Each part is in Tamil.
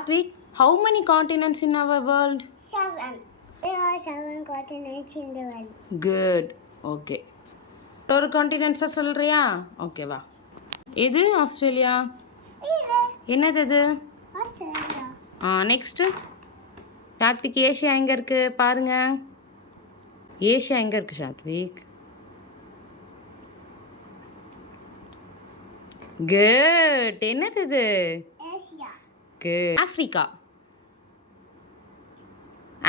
Satvik, how many continents in our world? 7. There are 7 continents in the world. Good. Okay. ஒரு கான்டினென்ட்ஸை சொல்கிறியா? ஓகேவா. இது ஆஸ்திரேலியா. என்னது இது? ஆஸ்திரேலியா. நெக்ஸ்ட்டு சாத்விக், ஏஷியா எங்கே இருக்குது பாருங்க. ஏஷியா எங்கே இருக்குது சாத்விக்? குட். என்னது இது? Asia. Good. Africa.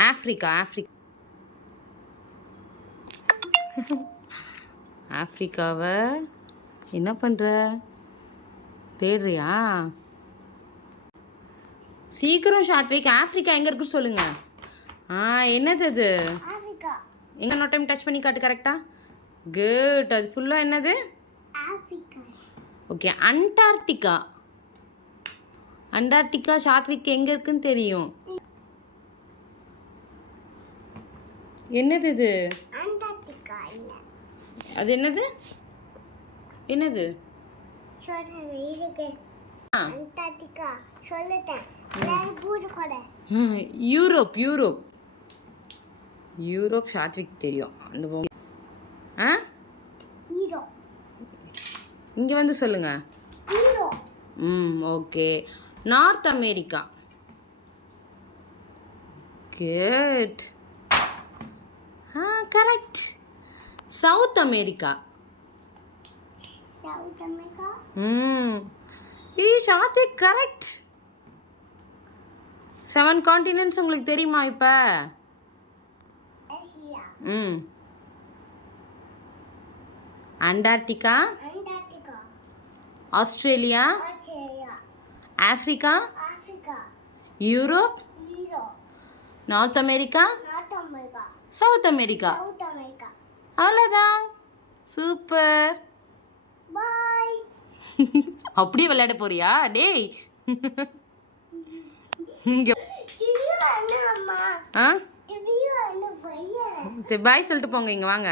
Africa Africa ஆஃப்ரிக்காவை என்ன பண்ணுற? தேடுறியா? சீக்கிரம் சாத்விக், ஆஃப்ரிக்கா எங்கே இருக்குன்னு சொல்லுங்க. என்னது அது? ஆஃப்ரிக்கா. எங்கே இன்னொரு டைம் டச் பண்ணி காட்டு கரெக்டா. குட். அது ஃபுல்லாக என்னது? Africa. Okay. Antarctica. Antarctica Satwik எங்கே இருக்குன்னு தெரியும். என்னது இது? அண்டார்டிகா இல்ல. அது என்னது? என்னது? சொல்றேன் இருக்கு. அண்டார்டிகா சொல்லிட்டேன். எல்லாரும் பூஜை கொடை. யூரோப். யூரோப் யூரோப் சாத்விக் தெரியும். அந்த ஹீரோ. இங்கே வந்து சொல்லுங்க. Hero. Okay. North America. Good. Correct. South America. South America. Satwik correct. 7 continents உங்களுக்கு தெரியுமா இப்போ? Asia. Antarctica. Antarctica. Australia. Australia. Africa. Africa. Europe. Hero. North America. North America. South America. South America. அவ்வளோதான். சூப்பர். பாய். அப்படியே விளையாட போறியா? டேய் இங்கே சரி பாய் சொல்லிட்டு போங்க. இங்கே வாங்க.